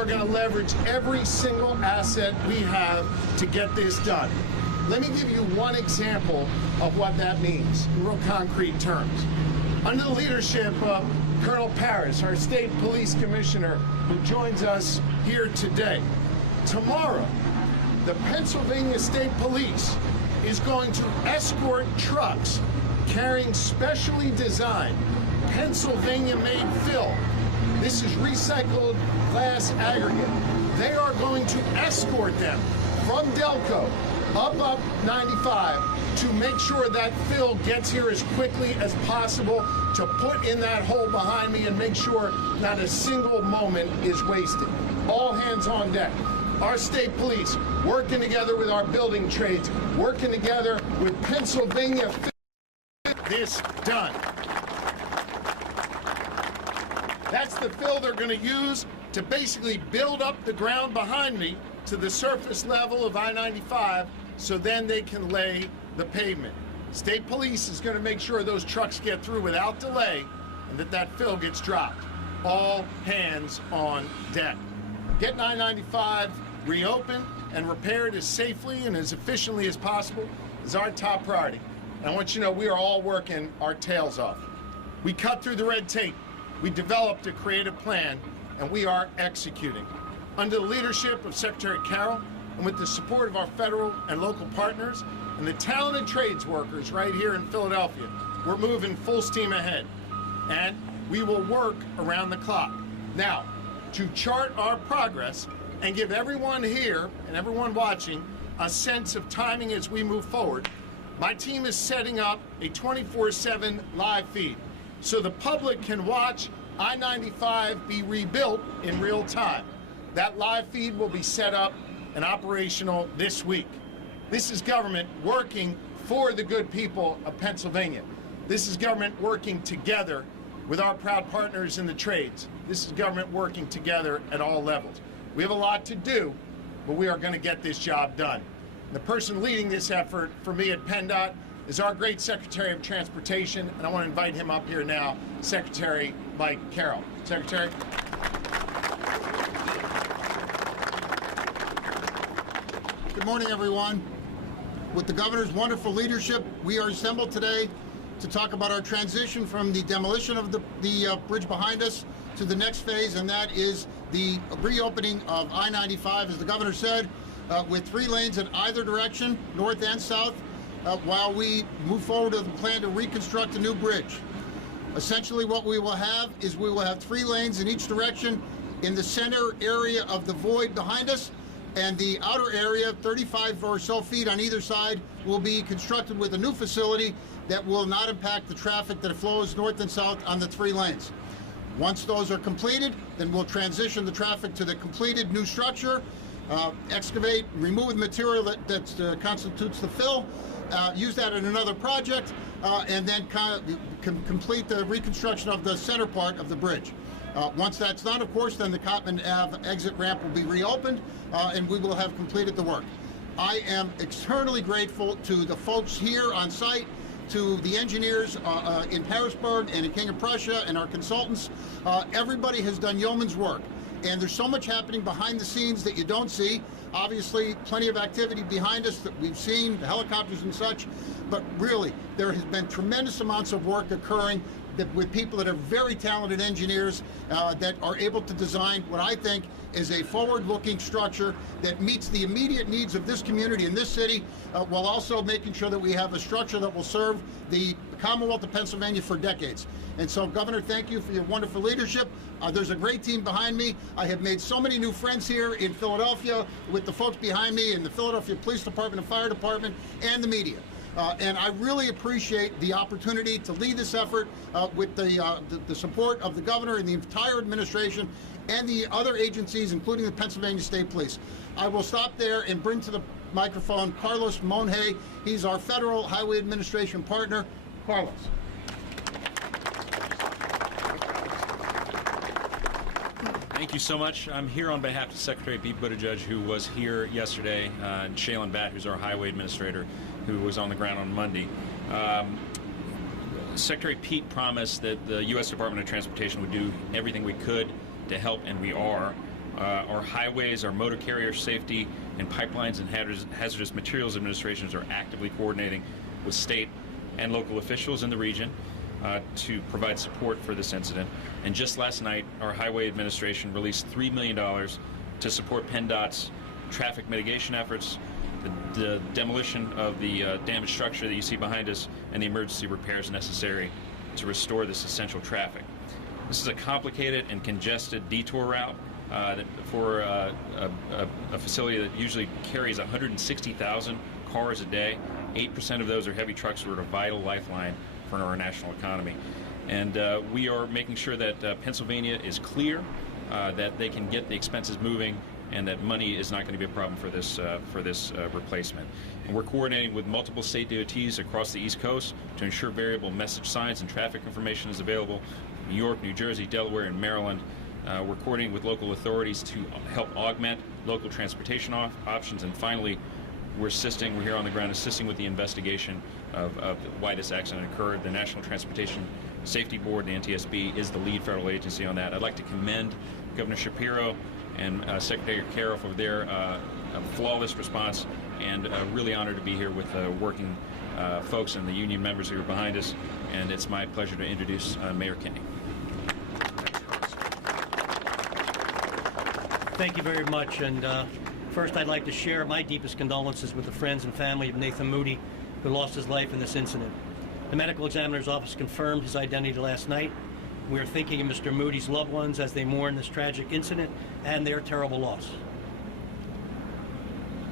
We're going to leverage every single asset we have to get this done. Let me give you one example of what that means in real concrete terms. Under the leadership of Colonel Paris, our state police commissioner, who joins us here today, tomorrow, the Pennsylvania State Police is going to escort trucks carrying specially designed Pennsylvania-made fill. This is recycled glass aggregate. They are going to escort them from Delco up 95 to make sure that fill gets here as quickly as possible to put in that hole behind me and make sure not a single moment is wasted. All hands on deck. Our state police working together with our building trades, working together with Pennsylvania. This done. That's the fill they're going to use to basically build up the ground behind me to the surface level of I-95 so then they can lay the pavement. State police is going to make sure those trucks get through without delay and that fill gets dropped. All hands on deck. Getting I-95 reopened and repaired as safely and as efficiently as possible is our top priority. And I want you to know we are all working our tails off. We cut through the red tape. We developed a creative plan, and we are executing. Under the leadership of Secretary Carroll, and with the support of our federal and local partners, and the talented trades workers right here in Philadelphia, we're moving full steam ahead. And we will work around the clock. Now, to chart our progress and give everyone here and everyone watching a sense of timing as we move forward, my team is setting up a 24/7 live feed so the public can watch I-95 be rebuilt in real time. That live feed will be set up and operational this week. This is government working for the good people of Pennsylvania. This is government working together with our proud partners in the trades. This is government working together at all levels. We have a lot to do, but we are going to get this job done. And the person leading this effort for me at PennDOT is our great Secretary of Transportation, and I want to invite him up here now, Secretary Mike Carroll. Secretary. Good morning, everyone. With the governor's wonderful leadership, we are assembled today to talk about our transition from the demolition of the bridge behind us to the next phase, and that is the reopening of I-95, as the governor said, with 3 lanes in either direction, north and south, while we move forward with the plan to reconstruct a new bridge. Essentially what we will have is we will have 3 lanes in each direction in the center area of the void behind us, and the outer area, 35 or so feet on either side, will be constructed with a new facility that will not impact the traffic that flows north and south on the 3 lanes. Once those are completed, then we'll transition the traffic to the completed new structure, excavate, remove the material that constitutes the fill, use that in another project, and then complete the reconstruction of the center part of the bridge. Once that's done, of course, then the Cottman Ave exit ramp will be reopened, and we will have completed the work. I am eternally grateful to the folks here on site, to the engineers in Harrisburg and in King of Prussia and our consultants. Everybody has done yeoman's work. And there's so much happening behind the scenes that you don't see. Obviously, plenty of activity behind us that we've seen, the helicopters and such. But really, there has been tremendous amounts of work occurring with people that are very talented engineers that are able to design what I think is a forward-looking structure that meets the immediate needs of this community and this city, while also making sure that we have a structure that will serve the Commonwealth of Pennsylvania for decades. And so, Governor, thank you for your wonderful leadership. There's a great team behind me. I have made so many new friends here in Philadelphia with the folks behind me in the Philadelphia Police Department and Fire Department and the media. And I really appreciate the opportunity to lead this effort with the support of the governor and the entire administration and the other agencies, including the Pennsylvania State Police. I will stop there and bring to the microphone Carlos Monje. He's our Federal Highway Administration partner. Carlos. Thank you so much. I'm here on behalf of Secretary Pete Buttigieg, who was here yesterday, and Shaylin Batt, who's our highway administrator, who was on the ground on Monday. Secretary Pete promised that the U.S. Department of Transportation would do everything we could to help, and we are, Our highways, our motor carrier safety, and pipelines and hazardous materials administrations are actively coordinating with state and local officials in the region to provide support for this incident. And just last night, our highway administration released $3 million to support PennDOT's traffic mitigation efforts, the demolition of the damaged structure that you see behind us, and the emergency repairs necessary to restore this essential traffic. This is a complicated and congested detour route for a facility that usually carries 160,000 cars a day. 8% of those are heavy trucks, who are a vital lifeline for our national economy. And we are making sure that Pennsylvania is clear, that they can get the expenses moving, and that money is not going to be a problem for this replacement. And we're coordinating with multiple state DOTs across the East Coast to ensure variable message signs and traffic information is available. New York, New Jersey, Delaware, and Maryland. We're coordinating with local authorities to help augment local transportation options. And finally, we're here on the ground assisting with the investigation of why this accident occurred. The National Transportation Safety Board, the NTSB, is the lead federal agency on that. I'd like to commend Governor Shapiro and Secretary Carroll for their flawless response, and really honored to be here with working folks and the union members who are behind us. And it's my pleasure to introduce Mayor Kinney. Thank you very much. And first, I'd like to share my deepest condolences with the friends and family of Nathan Moody, who lost his life in this incident. The medical examiner's office confirmed his identity last night. We are thinking of Mr. Moody's loved ones as they mourn this tragic incident and their terrible loss.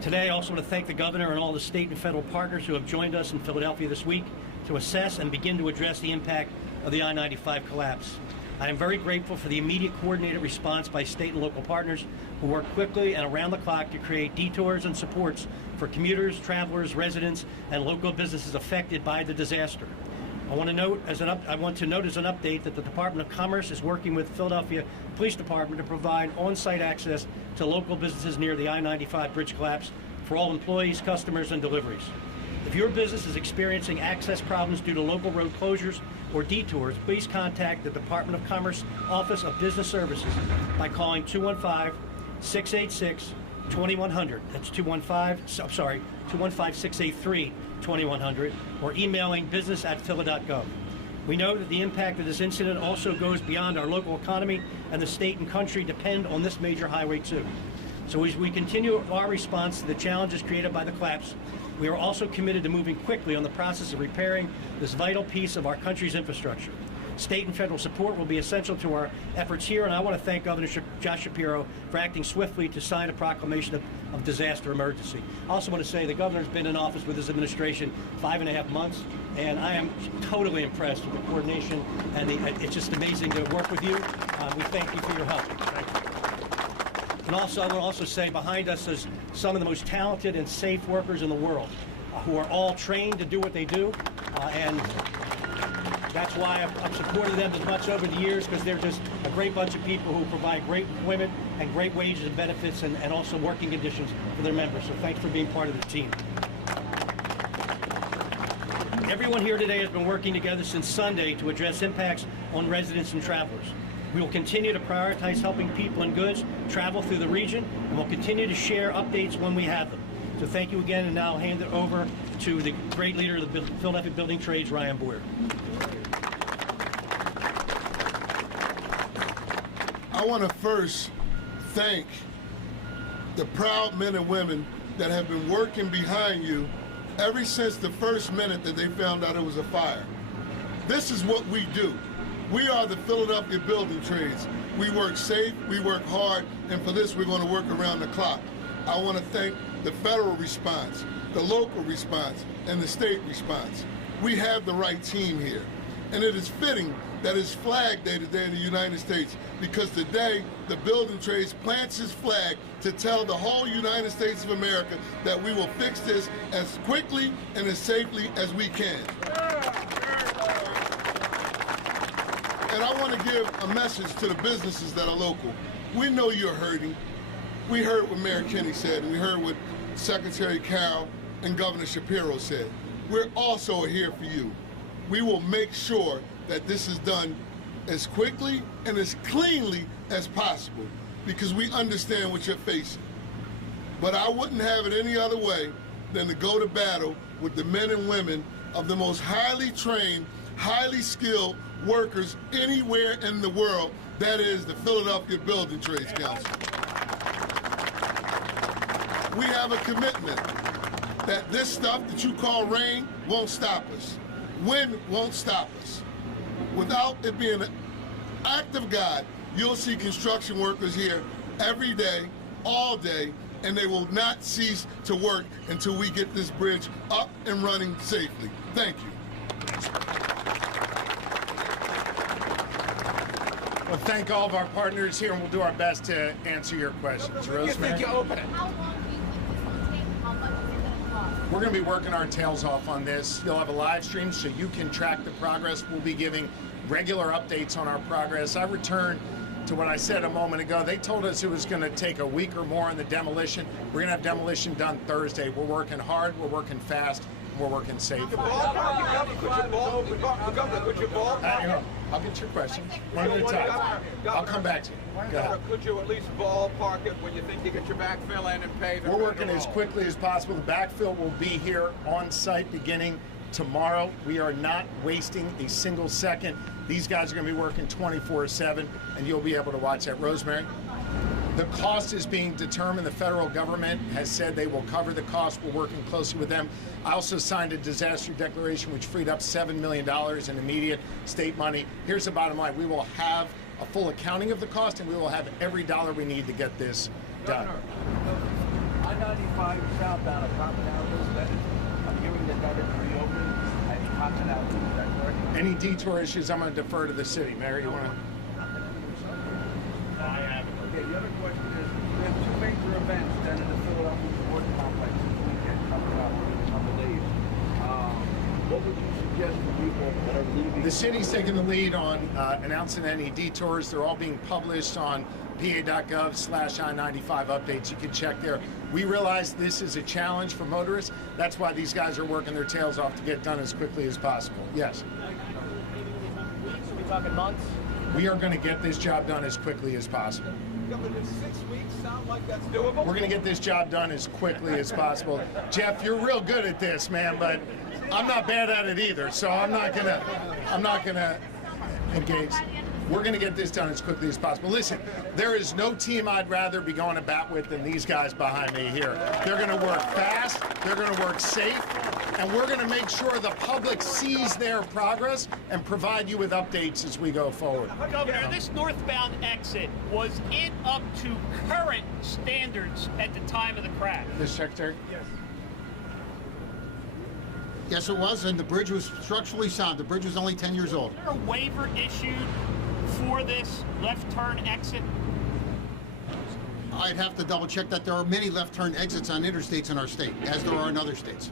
Today, I also want to thank the governor and all the state and federal partners who have joined us in Philadelphia this week to assess and begin to address the impact of the I-95 collapse. I am very grateful for the immediate coordinated response by state and local partners who worked quickly and around the clock to create detours and supports for commuters, travelers, residents, and local businesses affected by the disaster. I want to note as an update that the Department of Commerce is working with Philadelphia Police Department to provide on-site access to local businesses near the I-95 bridge collapse for all employees, customers, and deliveries. If your business is experiencing access problems due to local road closures or detours, please contact the Department of Commerce Office of Business Services by calling 215-686-2100. That's 215-683-2100, or emailing business@phila.gov. We know that the impact of this incident also goes beyond our local economy, and the state and country depend on this major highway too. So as we continue our response to the challenges created by the collapse, we are also committed to moving quickly on the process of repairing this vital piece of our country's infrastructure. State and federal support will be essential to our efforts here, and I want to thank Governor Josh Shapiro for acting swiftly to sign a proclamation of disaster emergency. I also want to say the governor's been in office with his administration 5.5 months, and I am totally impressed with the coordination, and it's just amazing to work with you. We thank you for your help. And also, I want to also say behind us is some of the most talented and safe workers in the world who are all trained to do what they do, and that's why I've supported them as much over the years, because they're just a great bunch of people who provide great employment and great wages and benefits, and also working conditions for their members. So thanks for being part of the team. Everyone here today has been working together since Sunday to address impacts on residents and travelers. We will continue to prioritize helping people and goods travel through the region, and we'll continue to share updates when we have them. So thank you again, and now I'll hand it over to the great leader of the Philadelphia Building Trades, Ryan Boyer. I want to first thank the proud men and women that have been working behind you ever since the first minute that they found out it was a fire. This is what we do. We are the Philadelphia Building Trades. We work safe, we work hard, and for this we're going to work around the clock. I want to thank the federal response, the local response, and the state response. We have the right team here. And it is fitting that it's Flag Day today in the United States, because today the Building Trades plants his flag to tell the whole United States of America that we will fix this as quickly and as safely as we can. And I want to give a message to the businesses that are local. We know you're hurting. We heard what Mayor Kinney said, and we heard what Secretary Carroll and Governor Shapiro said. We're also here for you. We will make sure that this is done as quickly and as cleanly as possible, because we understand what you're facing. But I wouldn't have it any other way than to go to battle with the men and women of the most highly trained, highly skilled workers anywhere in the world. That is the Philadelphia Building Trades Council. We have a commitment that this stuff that you call rain won't stop us. Wind won't stop us. Without it being an act of God, you'll see construction workers here every day, all day, and they will not cease to work until we get this bridge up and running safely. Thank you. Well, thank all of our partners here, and we'll do our best to answer your questions. Rosemary? How long do you think this will take? How much is it going to cost? We're going to be working our tails off on this. You'll have a live stream so you can track the progress. We'll be giving regular updates on our progress. I return to what I said a moment ago. They told us it was going to take a week or more on the demolition. We're going to have demolition done Thursday. We're working hard, we're working fast, we're working safely. Hang on. I'll get your questions one at a time. I'll come back to you. Go ahead. Could you at least ballpark it when you think you get your backfill in and pave it? We're working as quickly as possible. The backfill will be here on site beginning tomorrow. We are not wasting a single second. These guys are going to be working 24/7, and you'll be able to watch that. Rosemary? The cost is being determined. The federal government has said they will cover the cost. We're working closely with them. I also signed a disaster declaration which freed up $7 million in immediate state money. Here's the bottom line. We will have a full accounting of the cost, and we will have every dollar we need to get this done. I-95 southbound of Common Avenue, I'm hearing that is reopened at Common Avenue. Is that correct? Any detour issues, I'm going to defer to the city. Mary, you want to? Okay, the other question is, there's two major events down in the Philadelphia Sports Complex this weekend coming up, I believe. What would you suggest to people that are leaving? The city's taking the lead on announcing any detours. They're all being published on pa.gov/I-95 updates. You can check there. We realize this is a challenge for motorists. That's why these guys are working their tails off to get done as quickly as possible. Yes? Are we talking months? We are going to get this job done as quickly as possible. Governor, does 6 weeks sound like that's doable? We're going to get this job done as quickly as possible. Jeff, you're real good at this, man, but I'm not bad at it either, so I'm not gonna engage. We're going to get this done as quickly as possible. Listen, there is no team I'd rather be going to bat with than these guys behind me here. They're going to work fast, they're going to work safe, and we're going to make sure the public sees their progress and provide you with updates as we go forward. Governor, this northbound exit, was it up to current standards at the time of the crash? Mr. Secretary? Yes. Yes, it was, and the bridge was structurally sound. The bridge was only 10 years old. Is there a waiver issued for this left turn exit? I'd have to double check that. There are many left turn exits on interstates in our state, as there are in other states.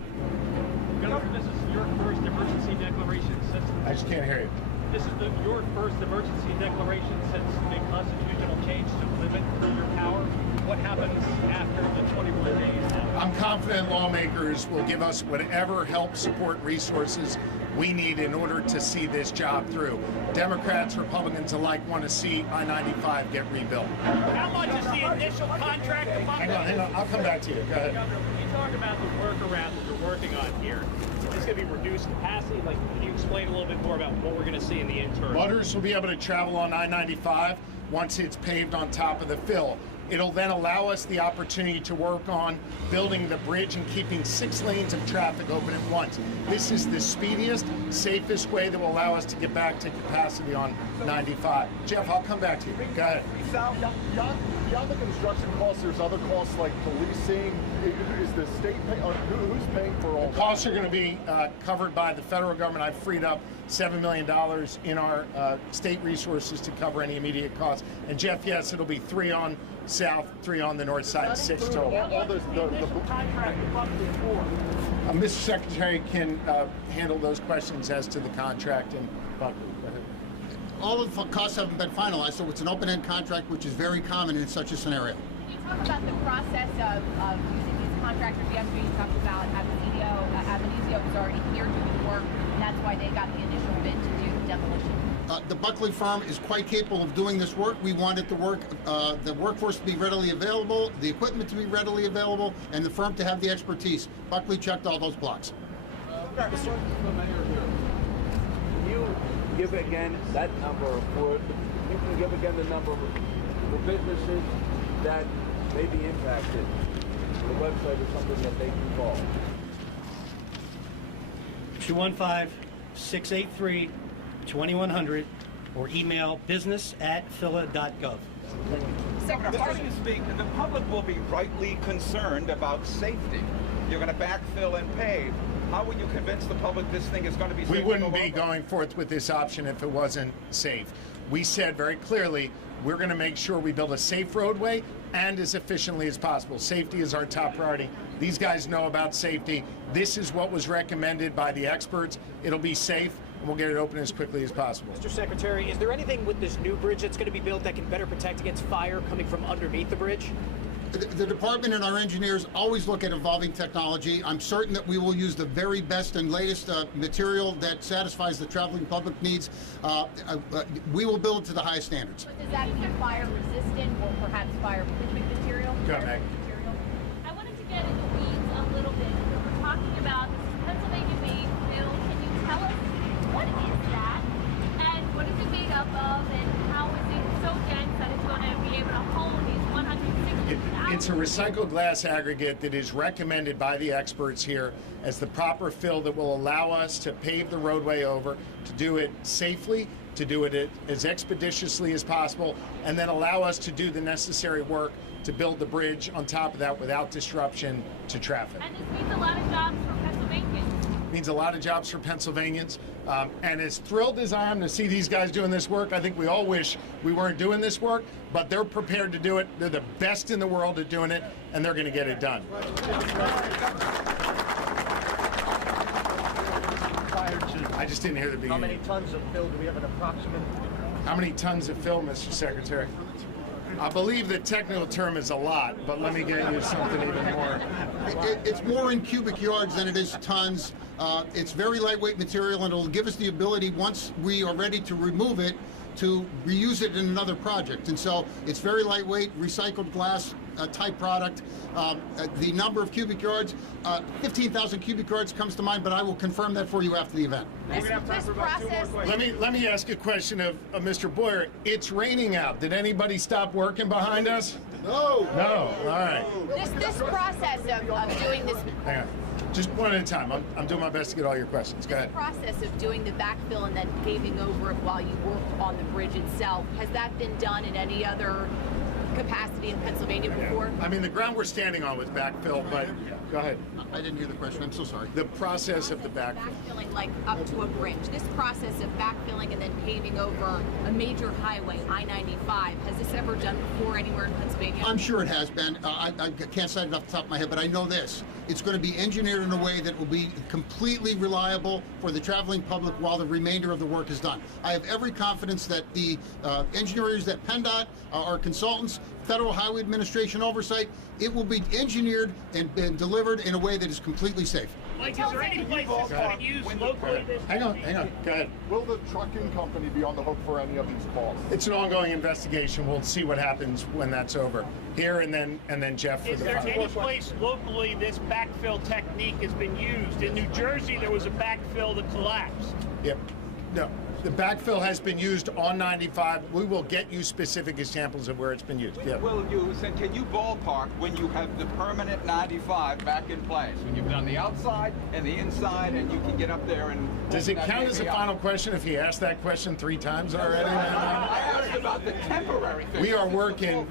Governor, this is your first emergency declaration since I just can't hear you. this is your first emergency declaration since the constitutional change to limit your power. What happens after the 21 days now? I'm confident lawmakers will give us whatever help, support, resources we need in order to see this job through. Democrats, Republicans alike want to see I-95 get rebuilt. How much is the initial contract? Hang on, I'll come back to you. Go ahead. Governor, when you talk about the workaround that you're working on here, is this going to be reduced capacity? Like, can you explain a little bit more about what we're going to see in the interim? Motorists will be able to travel on I-95 once it's paved on top of the fill. It'll then allow us the opportunity to work on building the bridge and keeping 6 lanes of traffic open at once. This is the speediest, safest way that will allow us to get back to capacity on 95. Jeff, I'll come back to you. Go ahead. Beyond the construction costs, there's other costs like policing. Is the state paying? Who's paying for all that? Costs are going to be covered by the federal government. I've freed up $7 million in our state resources to cover any immediate costs. And Jeff, yes, it'll be 3 on south, 3 on the north side, 6 total. Mr. Secretary can handle those questions as to the contract and Buckley. Go ahead. All of the costs haven't been finalized, so it's an open-end contract, which is very common in such a scenario. Can you talk about the process of using these contractors? Yesterday you talked about Avenizio was already here doing work, and that's why they got the initial bid to do demolition. The Buckley firm is quite capable of doing this work. We wanted the workforce to be readily available, the equipment to be readily available, and the firm to have the expertise. Buckley checked all those blocks. Can you give again that number for, you can give again the number for businesses that may be impacted? The website is something that they can call. 215-683-2100 or email business@phila.gov. Secretary, how do you speak? The public will be rightly concerned about safety. You're going to backfill and pave. How will you convince the public this thing is going to be safe? We wouldn't be going forth with this option if it wasn't safe. We said very clearly, we're going to make sure we build a safe roadway and as efficiently as possible. Safety is our top priority. These guys know about safety. This is what was recommended by the experts. It'll be safe, and we'll get it open as quickly as possible. Mr. Secretary, is there anything with this new bridge that's going to be built that can better protect against fire coming from underneath the bridge? The department and our engineers always look at evolving technology. I'm certain that we will use the very best and latest material that satisfies the traveling public needs. We will build it to the highest standards. But does that mean fire resistant or perhaps fire-proofing material? Go ahead, Meg. I wanted to get in the weeds a little bit. We're talking about this Pennsylvania-made bill. Can you tell us what is that and what is it made up of and how is it so dense that it's going to be able to hold these 160? It's a recycled glass aggregate that is recommended by the experts here as the proper fill that will allow us to pave the roadway over, to do it safely, to do it as expeditiously as possible, and then allow us to do the necessary work to build the bridge on top of that without disruption to traffic. And this means a lot of jobs for Pennsylvanians. Means a lot of jobs for Pennsylvanians. And as thrilled as I am to see these guys doing this work, I think we all wish we weren't doing this work, but they're prepared to do it. They're the best in the world at doing it, and they're going to get it done. I just didn't hear the beginning. How many tons of fill do we have an approximate? How many tons of fill, Mr. Secretary? I believe the technical term is a lot, but let me get you something even more. It's more in cubic yards than it is tons. It's very lightweight material, and it'll give us the ability, once we are ready to remove it, to reuse it in another project. And so it's very lightweight, recycled glass type product. The number of cubic yards, 15,000 cubic yards comes to mind, but I will confirm that for you after the event. We're going to have time for about 2 more questions. Let me ask a question of Mr. Boyer. It's raining out. Did anybody stop working behind us? No. No. All right. This process of doing this. Hang on. Just one at a time. I'm doing my best to get all your questions. Go ahead. The process of doing the backfill and then paving over it while you worked on the bridge itself, has that been done in any other capacity in Pennsylvania before? I mean, the ground we're standing on was backfill, but go ahead. I didn't hear the question. I'm so sorry. The process of the backfill. Backfilling like up to a bridge. This process of backfilling and then paving over a major highway, I-95, has this ever done before anywhere in Pennsylvania? I'm sure it has been. I can't cite it off the top of my head, but I know this. It's going to be engineered in a way that will be completely reliable for the traveling public while the remainder of the work is done. I have every confidence that the engineers at PennDOT, our consultants, Federal Highway Administration oversight, it will be engineered and delivered in a way that is completely safe. Like, is there any place this can be used locally? Hang on. Go ahead. Will the trucking company be on the hook for any of these costs? It's an ongoing investigation. We'll see what happens when that's over. Here and then Jeff for Is the there final. any place locally this backfill technique has been used? In New Jersey, there was a backfill that collapsed. Yep. No. The backfill has been used on 95. We will get you specific examples of where it's been used. Yep. Will use, and can you ballpark when you have the permanent 95 back in place? When you've done the outside and the inside, and you can get up there and... Does it count as a final question if he asked that question 3 times already? I asked about the temporary things. We are working,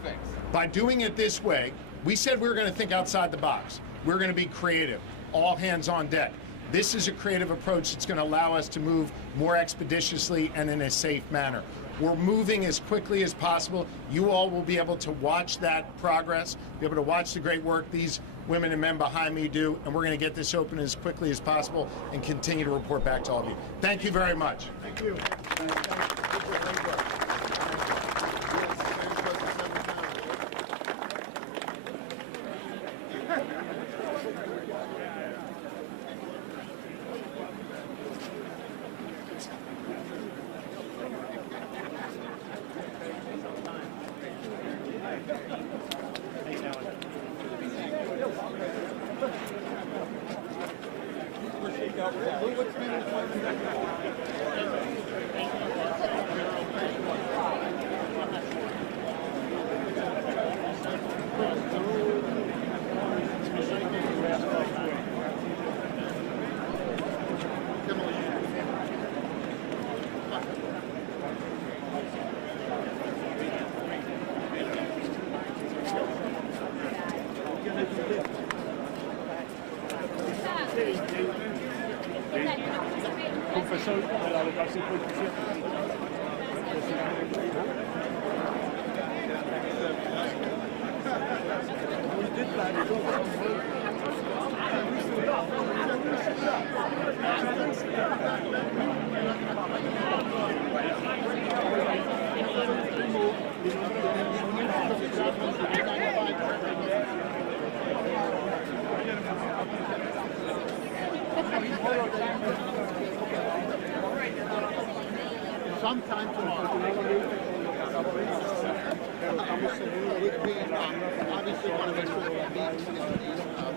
by doing it this way, we said we were going to think outside the box. We're going to be creative, all hands on deck. This is a creative approach that's going to allow us to move more expeditiously and in a safe manner. We're moving as quickly as possible. You all will be able to watch that progress, be able to watch the great work these women and men behind me do, and we're going to get this open as quickly as possible and continue to report back to all of you. Thank you very much. Thank you. Confesó la vocación policial. Sometime tomorrow. Obviously, want to make sure that we meet